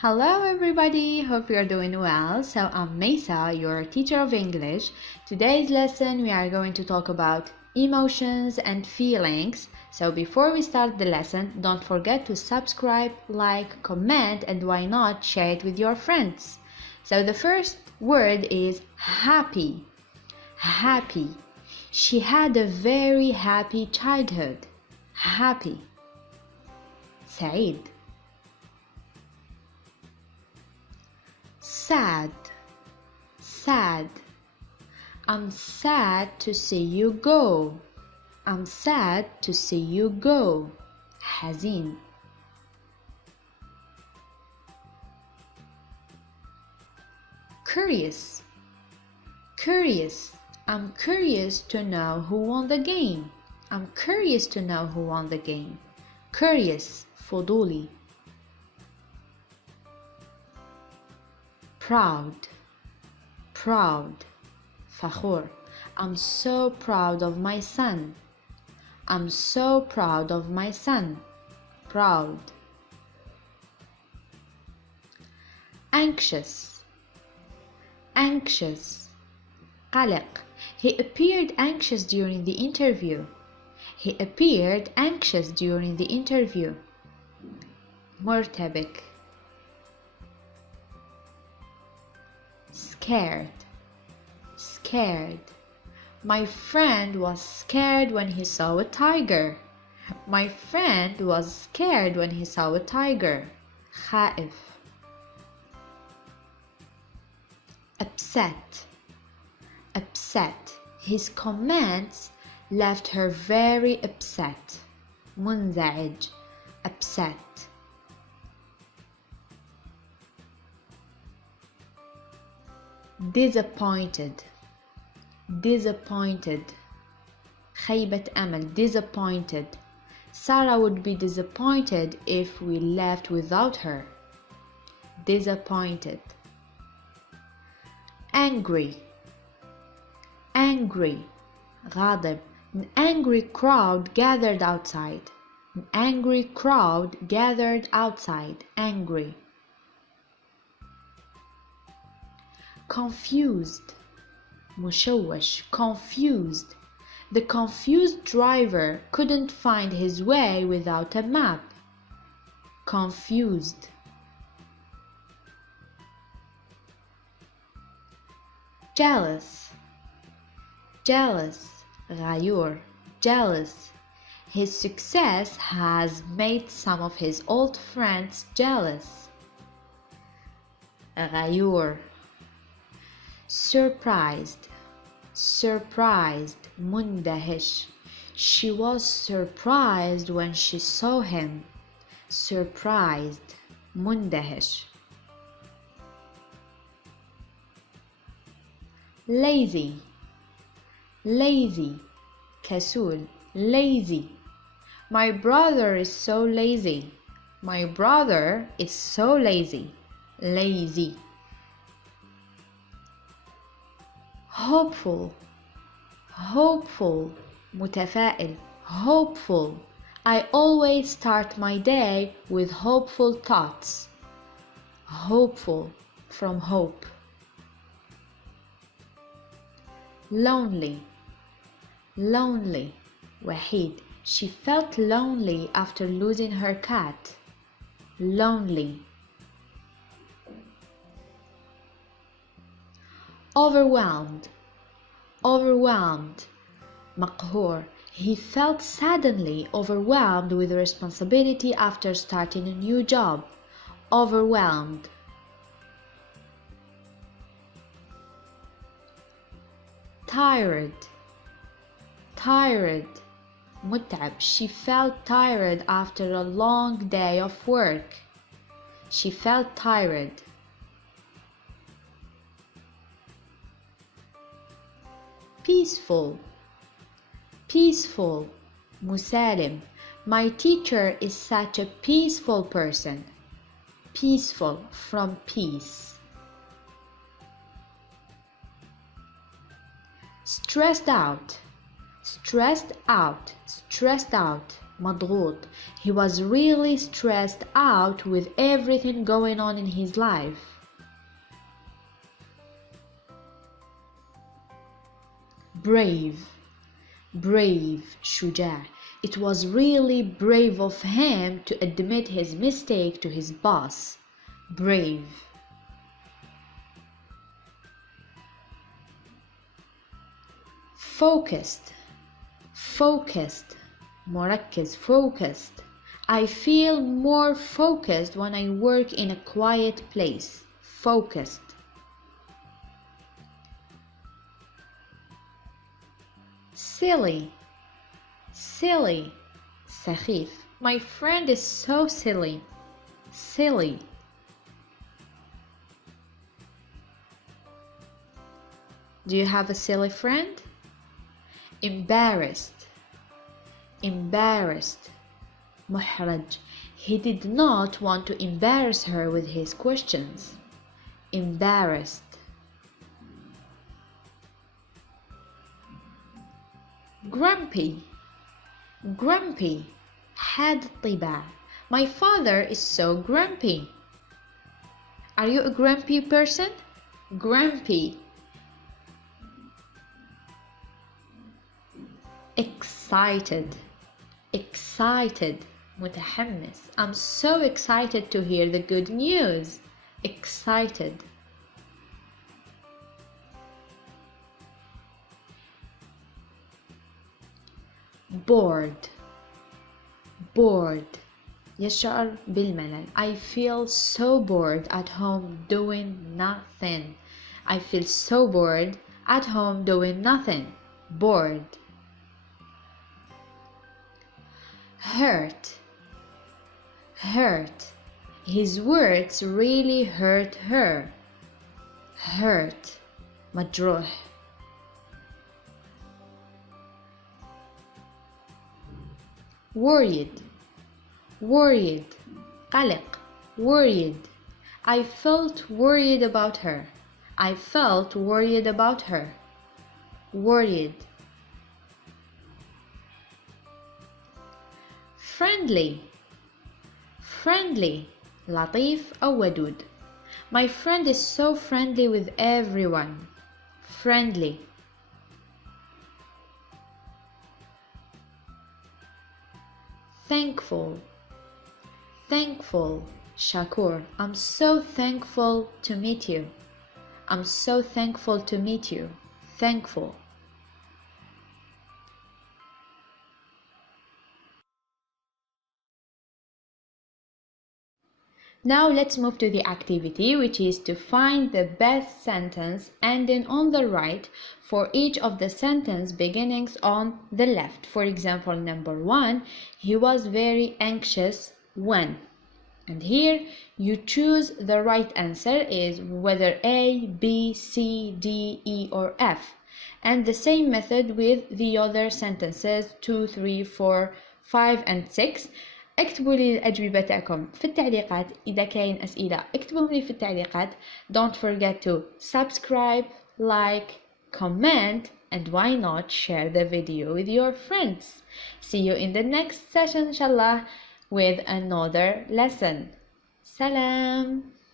Hello everybody, hope you are doing well. So I'm Mesa, your teacher of English. Today's lesson we are going to talk about emotions and feelings. So before we start the lesson, don't forget to subscribe, like, comment, and why not share it with your friends. So the first word is happy. Happy. She had a very happy childhood. Happy. سعيد. Sad, sad. I'm sad to see you go. I'm sad to see you go. حزين. Curious, curious. I'm curious to know who won the game. I'm curious to know who won the game. Curious, فضولي. Proud, proud, فخور. I'm so proud of my son. I'm so proud of my son. Proud. Anxious, anxious, قلق. He appeared anxious during the interview. He appeared anxious during the interview. مرتبك. Scared, scared. My friend was scared when he saw a tiger. My friend was scared when he saw a tiger. خائف. Upset, upset. His comments left her very upset. منزعج, upset. Disappointed, disappointed. خيبة أمل, disappointed. Sarah would be disappointed if we left without her. Disappointed. Angry, angry, غاضب. An angry crowd gathered outside. An angry crowd gathered outside. Angry. Confused, مشوش, confused. The confused driver couldn't find his way without a map. Confused. Jealous, jealous, غيور, jealous. His success has made some of his old friends jealous. غيور. Surprised, surprised, مندهش. She was surprised when she saw him. Surprised, مندهش. Lazy, lazy, كسول, lazy. My brother is so lazy. My brother is so lazy. Lazy. Hopeful, hopeful, متفائل, hopeful. I always start my day with hopeful thoughts. Hopeful, from hope. Lonely, lonely, وحيد. She felt lonely after losing her cat. Lonely. Overwhelmed, overwhelmed, مقهور. He felt suddenly overwhelmed with responsibility after starting a new job. Overwhelmed. Tired, tired, متعب. She felt tired after a long day of work. She felt tired. Peaceful, peaceful, مسالم. My teacher is such a peaceful person. Peaceful, from peace. Stressed out, stressed out, stressed out, مضغوط. He was really stressed out with everything going on in his life. Brave, brave, شجاع. It was really brave of him to admit his mistake to his boss. Brave. Focused, focused, مركز, focused. I feel more focused when I work in a quiet place. Focused. Silly, silly, سخيف. My friend is so silly. Silly. Do you have a silly friend? Embarrassed, embarrassed, محرج. He did not want to embarrass her with his questions. Embarrassed. Grumpy, grumpy, حاد الطباع. My father is so grumpy. Are you a grumpy person? Grumpy. Excited, excited, متحمس. I'm so excited to hear the good news. Excited. Bored, bored. يشعر بالملل. I feel so bored at home doing nothing. I feel so bored at home doing nothing. Bored. Hurt, hurt. His words really hurt her. Hurt, مجروح. Worried, worried, قلق, worried. I felt worried about her. I felt worried about her. Worried. Friendly, friendly, لطيف أو ودود. My friend is so friendly with everyone. Friendly. Thankful, thankful, شكور. I'm so thankful to meet you. I'm so thankful to meet you. Thankful. Now let's move to the activity, which is to find the best sentence ending on the right for each of the sentence beginnings on the left. For example, number 1, he was very anxious when. And here you choose the right answer is whether A, B, C, D, E or F. And the same method with the other sentences 2, 3, 4, 5 and 6. اكتبوا لي الأجوبة تاعكم في التعليقات. إذا كاين أسئلة اكتبوهم لي في التعليقات. Don't forget to subscribe, like, comment, and why not share the video with your friends. See you in the next session inshallah with another lesson. Salam.